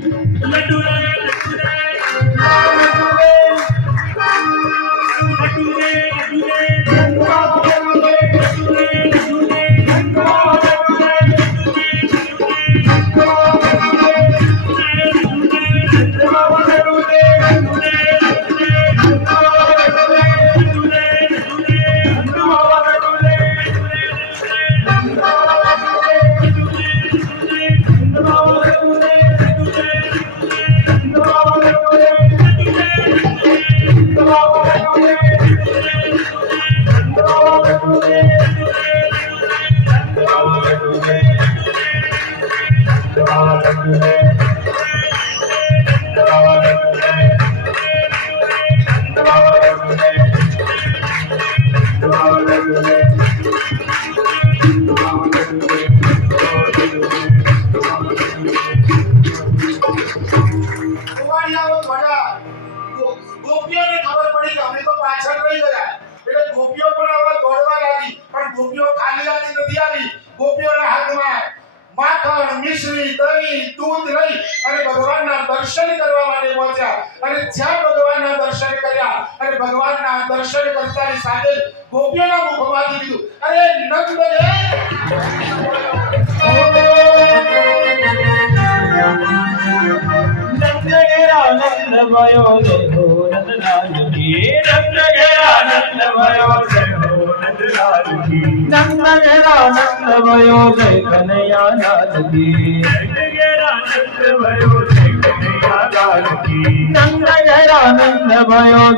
लड्डू रे लड्डू रे लड्डू रे ગોપીઓને ખબર પડી કે અમે તો પાછળ રહી ગયા એટલે ગોપીઓ પણ હવે દોડવા લાગી પણ ગોપીઓ ખાલી હાથે નથી આવી ગોપીઓના હાથમાં માખણ મિશ્રી દહીં દૂધ લઈ અને ભગવાનના દર્શન કરવા માટે પહોંચ્યા અને જ્યાં ભગવાનના દર્શન કર્યા અને ભગવાનના દર્શન કરતાની સાથે ગોપીઓના મુખમાંથી કીધું અરે નંદ नंद भयो देखो नंदलाल की नंद गया नंद भयो देखो नंदलाल की नंद गया नंद भयो देख कन्हैया लाल की नंद गया नंद भयो देख कन्हैया लाल की नंद गया नंद भयो